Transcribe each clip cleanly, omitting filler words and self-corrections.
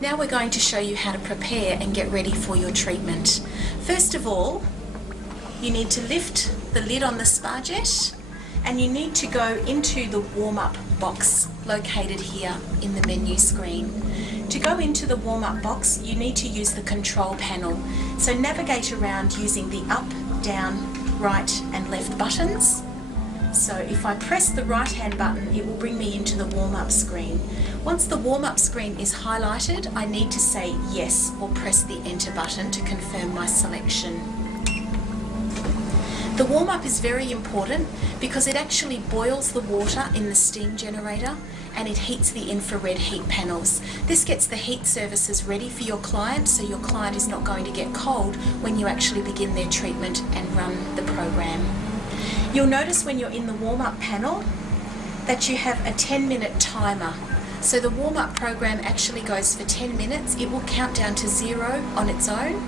Now we're going to show you how to prepare and get ready for your treatment. First of all, you need to lift the lid on the Spa Jet and you need to go into the warm-up box located here in the menu screen. To go into the warm-up box, you need to use the control panel. So navigate around using the up, down, right and left buttons. So if I press the right hand button, it will bring me into the warm-up screen. Once the warm-up screen is highlighted, I need to say yes or press the enter button to confirm my selection. The warm-up is very important because it actually boils the water in the steam generator and it heats the infrared heat panels. This gets the heat surfaces ready for your client, so your client is not going to get cold when you actually begin their treatment and run the program. You'll notice when you're in the warm-up panel that you have a 10-minute timer. So the warm-up program actually goes for 10 minutes. It will count down to 0 on its own.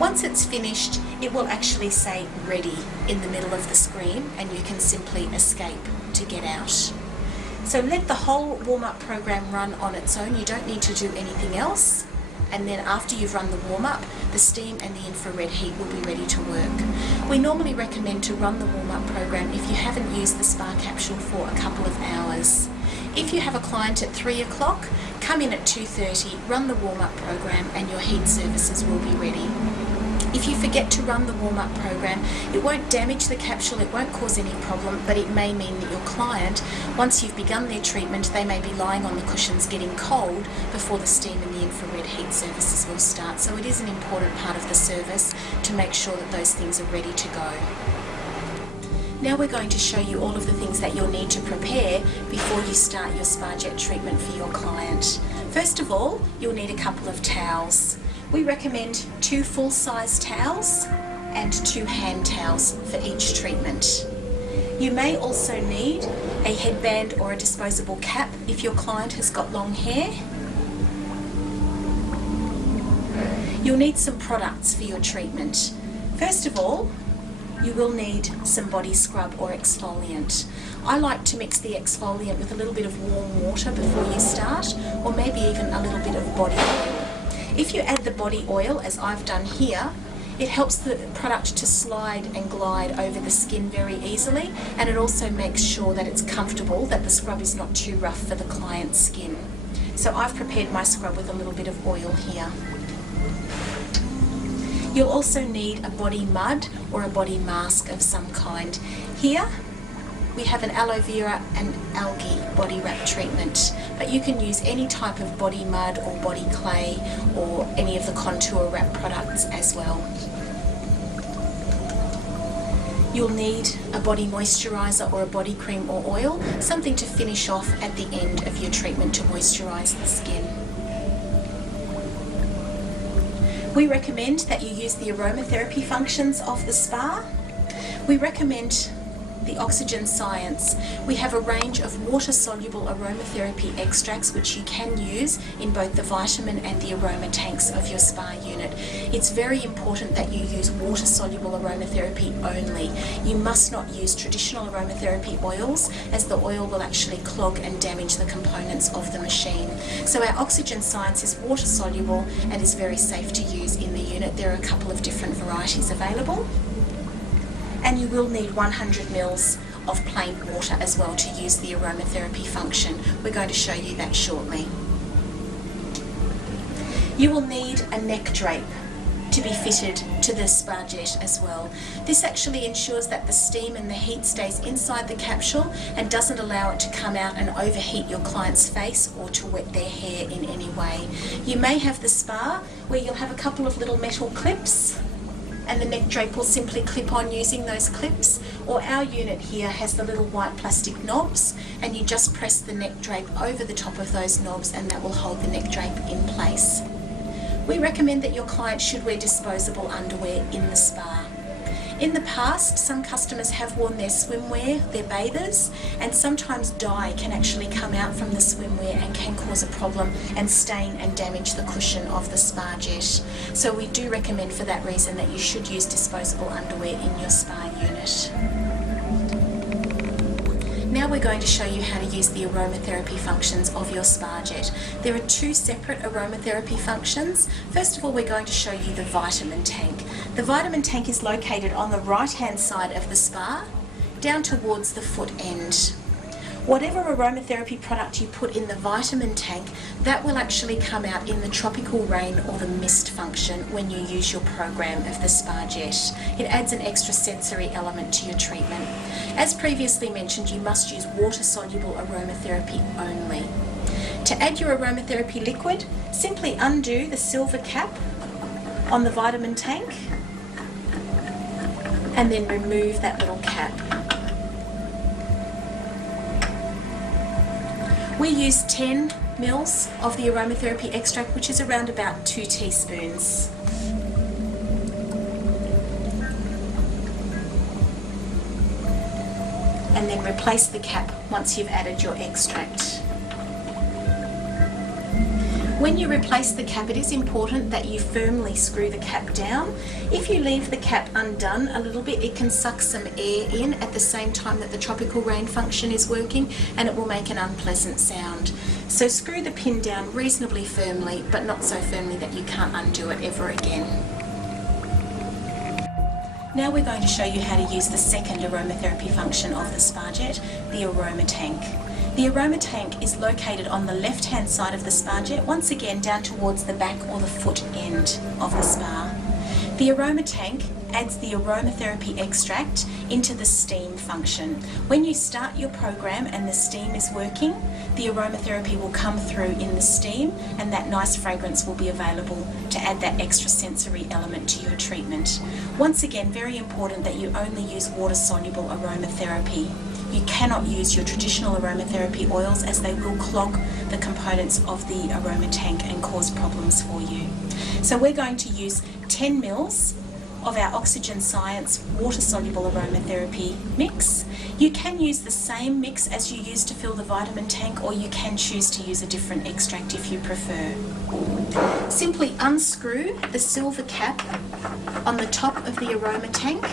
Once it's finished, it will actually say ready in the middle of the screen and you can simply escape to get out. So let the whole warm-up program run on its own. You don't need to do anything else. And then after you've run the warm-up, the steam and the infrared heat will be ready to work. We normally recommend to run the warm-up program if you haven't used the Spa Capsule for a couple of hours. If you have a client at 3 o'clock, come in at 2:30, run the warm-up program and your heat surfaces will be ready. If you forget to run the warm-up program, it won't damage the capsule, it won't cause any problem, but it may mean that your client, once you've begun their treatment, they may be lying on the cushions getting cold before the steam and the infrared heat surfaces will start. So it is an important part of the service to make sure that those things are ready to go. Now we're going to show you all of the things that you'll need to prepare before you start your Spa Jet treatment for your client. First of all, you'll need a couple of towels. We recommend 2 full-size towels and 2 hand towels for each treatment. You may also need a headband or a disposable cap if your client has got long hair. You'll need some products for your treatment. First of all, you will need some body scrub or exfoliant. I like to mix the exfoliant with a little bit of warm water before you start, or maybe even a little bit of body oil. If you add the body oil, as I've done here, it helps the product to slide and glide over the skin very easily, and it also makes sure that it's comfortable, that the scrub is not too rough for the client's skin. So I've prepared my scrub with a little bit of oil here. You'll also need a body mud or a body mask of some kind. Here we have an aloe vera and algae body wrap treatment, but you can use any type of body mud or body clay or any of the contour wrap products as well. You'll need a body moisturiser or a body cream or oil, something to finish off at the end of your treatment to moisturise the skin. We recommend that you use the Aromatherapy Functions of the spa. We recommend the Oxygen Science. We have a range of water-soluble aromatherapy extracts which you can use in both the vitamin and the aroma tanks of your spa unit. It's very important that you use water-soluble aromatherapy only. You must not use traditional aromatherapy oils, as the oil will actually clog and damage the components of the machine. So our Oxygen Science is water-soluble and is very safe to use in the unit. There are a couple of different varieties available. And you will need 100 ml of plain water as well to use the aromatherapy function. We're going to show you that shortly. You will need a neck drape to be fitted to the Spa Jet as well. This actually ensures that the steam and the heat stays inside the capsule and doesn't allow it to come out and overheat your client's face or to wet their hair in any way. You may have the spa where you'll have a couple of little metal clips and the neck drape will simply clip on using those clips, or our unit here has the little white plastic knobs and you just press the neck drape over the top of those knobs and that will hold the neck drape in place. We recommend that your client should wear disposable underwear in the spa. In the past, some customers have worn their swimwear, their bathers, and sometimes dye can actually come out from the swimwear and can cause a problem and stain and damage the cushion of the Spa Jet. So we do recommend for that reason that you should use disposable underwear in your spa unit. Now we're going to show you how to use the aromatherapy functions of your Spa Jet. There are two separate aromatherapy functions. First of all, we're going to show you the vitamin tank. The vitamin tank is located on the right-hand side of the spa, down towards the foot end. Whatever aromatherapy product you put in the vitamin tank, that will actually come out in the tropical rain or the mist function when you use your program of the Spa Jet. It adds an extra sensory element to your treatment. As previously mentioned, you must use water-soluble aromatherapy only. To add your aromatherapy liquid, simply undo the silver cap on the vitamin tank and then remove that little cap. We use 10 mils of the aromatherapy extract, which is around about 2 teaspoons. And then replace the cap once you've added your extract. When you replace the cap, it is important that you firmly screw the cap down. If you leave the cap undone a little bit, it can suck some air in at the same time that the tropical rain function is working, and it will make an unpleasant sound. So screw the pin down reasonably firmly, but not so firmly that you can't undo it ever again. Now we're going to show you how to use the second aromatherapy function of the Spa Jet, the Aroma Tank. The Aroma Tank is located on the left-hand side of the Spa Jet, once again down towards the back or the foot end of the spa. The Aroma Tank adds the aromatherapy extract into the steam function. When you start your program and the steam is working, the aromatherapy will come through in the steam, and that nice fragrance will be available to add that extra sensory element to your treatment. Once again, very important that you only use water-soluble aromatherapy. You cannot use your traditional aromatherapy oils, as they will clog the components of the aroma tank and cause problems for you. So we're going to use 10 mils of our Oxygen Science water-soluble aromatherapy mix. You can use the same mix as you use to fill the vitamin tank, or you can choose to use a different extract if you prefer. Simply unscrew the silver cap on the top of the aroma tank.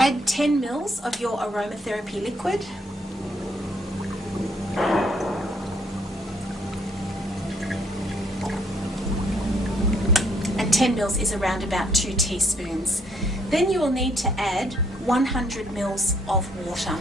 Add 10 mils of your aromatherapy liquid. And 10 mils is around about 2 teaspoons. Then you will need to add 100 mils of water.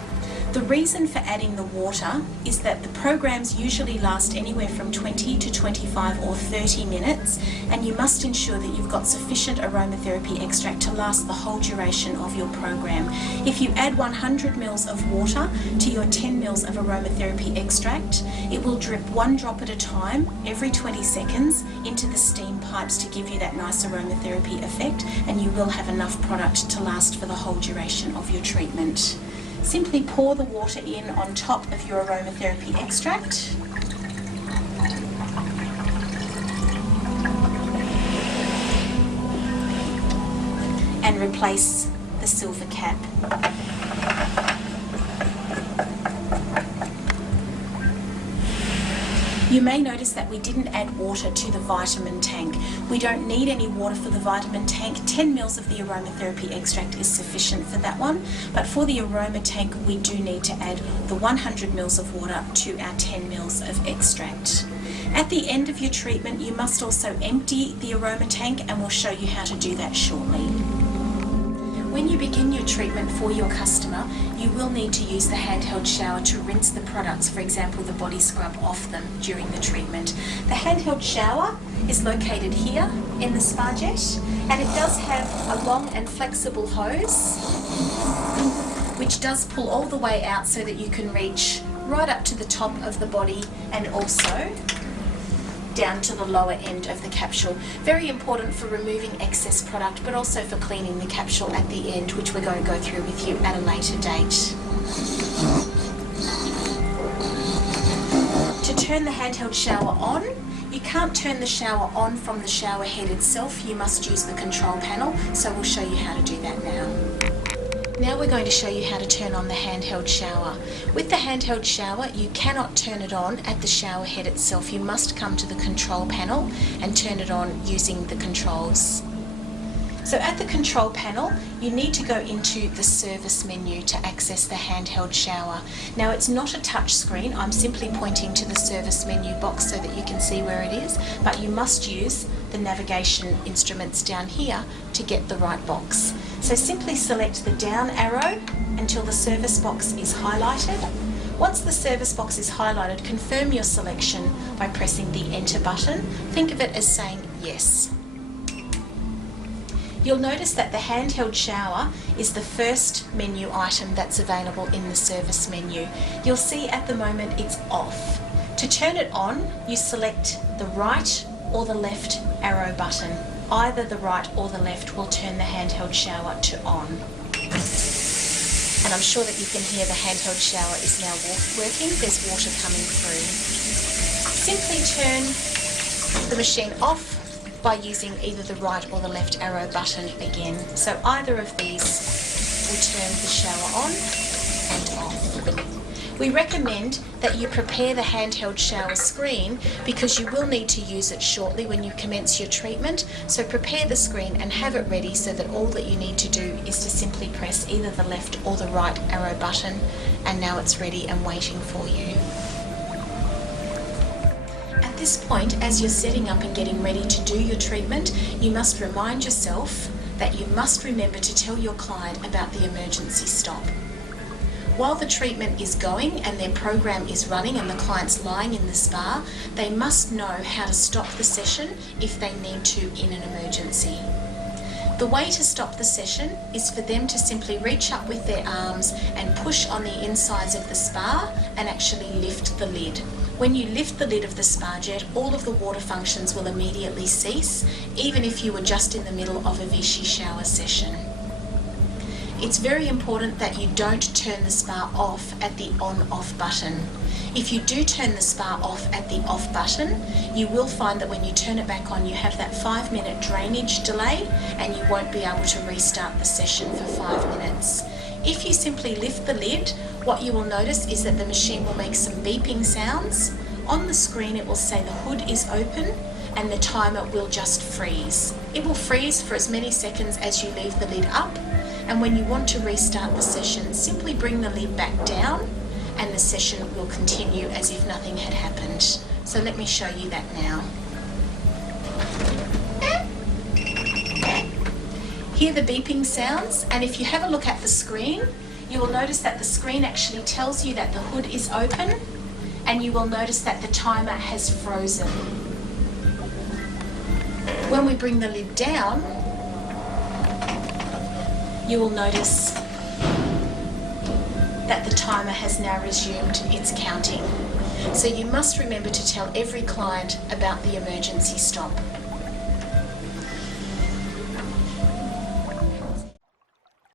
The reason for adding the water is that the programs usually last anywhere from 20 to 25 or 30 minutes, and you must ensure that you've got sufficient aromatherapy extract to last the whole duration of your program. If you add 100 mils of water to your 10 mils of aromatherapy extract, it will drip 1 drop at a time every 20 seconds into the steam pipes to give you that nice aromatherapy effect, and you will have enough product to last for the whole duration of your treatment. Simply pour the water in on top of your aromatherapy extract. And replace the silver cap. You may notice that we didn't add water to the vitamin tank. We don't need any water for the vitamin tank. 10 mils of the aromatherapy extract is sufficient for that one. But for the aroma tank, we do need to add the 100 mils of water to our 10 mils of extract. At the end of your treatment, you must also empty the aroma tank, and we'll show you how to do that shortly. When you begin your treatment for your customer, you will need to use the handheld shower to rinse the products, for example the body scrub, off them during the treatment. The handheld shower is located here in the Spa Jet, and it does have a long and flexible hose which does pull all the way out so that you can reach right up to the top of the body and also down to the lower end of the capsule. Very important for removing excess product, but also for cleaning the capsule at the end, which we're going to go through with you at a later date. To turn the handheld shower on, you can't turn the shower on from the shower head itself. You must use the control panel, so we'll show you how to do that now. Now we're going to show you how to turn on the handheld shower. With the handheld shower, you cannot turn it on at the shower head itself. You must come to the control panel and turn it on using the controls. So at the control panel, you need to go into the service menu to access the handheld shower. Now it's not a touch screen, I'm simply pointing to the service menu box so that you can see where it is, but you must use the navigation instruments down here to get the right box. So simply select the down arrow until the service box is highlighted. Once the service box is highlighted, confirm your selection by pressing the enter button. Think of it as saying yes. You'll notice that the handheld shower is the first menu item that's available in the service menu. You'll see at the moment it's off. To turn it on, you select the right or the left arrow button. Either the right or the left will turn the handheld shower to on. And I'm sure that you can hear the handheld shower is now working. There's water coming through. Simply turn the machine off by using either the right or the left arrow button again. So either of these will turn the shower on and off. We recommend that you prepare the handheld shower screen because you will need to use it shortly when you commence your treatment. So prepare the screen and have it ready so that all that you need to do is to simply press either the left or the right arrow button, and now it's ready and waiting for you. At this point, as you're setting up and getting ready to do your treatment, you must remind yourself that you must remember to tell your client about the emergency stop. While the treatment is going and their program is running and the client's lying in the spa, they must know how to stop the session if they need to in an emergency. The way to stop the session is for them to simply reach up with their arms and push on the insides of the spa and actually lift the lid. When you lift the lid of the Spa Jet, all of the water functions will immediately cease, even if you were just in the middle of a Vichy shower session. It's very important that you don't turn the spa off at the on-off button. If you do turn the spa off at the off button, you will find that when you turn it back on, you have that 5-minute drainage delay and you won't be able to restart the session for 5 minutes. If you simply lift the lid, what you will notice is that the machine will make some beeping sounds. On the screen it will say the hood is open and the timer will just freeze. It will freeze for as many seconds as you leave the lid up, and when you want to restart the session, simply bring the lid back down and the session will continue as if nothing had happened. So let me show you that now. Hear the beeping sounds, and if you have a look at the screen, you will notice that the screen actually tells you that the hood is open, and you will notice that the timer has frozen. When we bring the lid down, you will notice that the timer has now resumed its counting. So you must remember to tell every client about the emergency stop.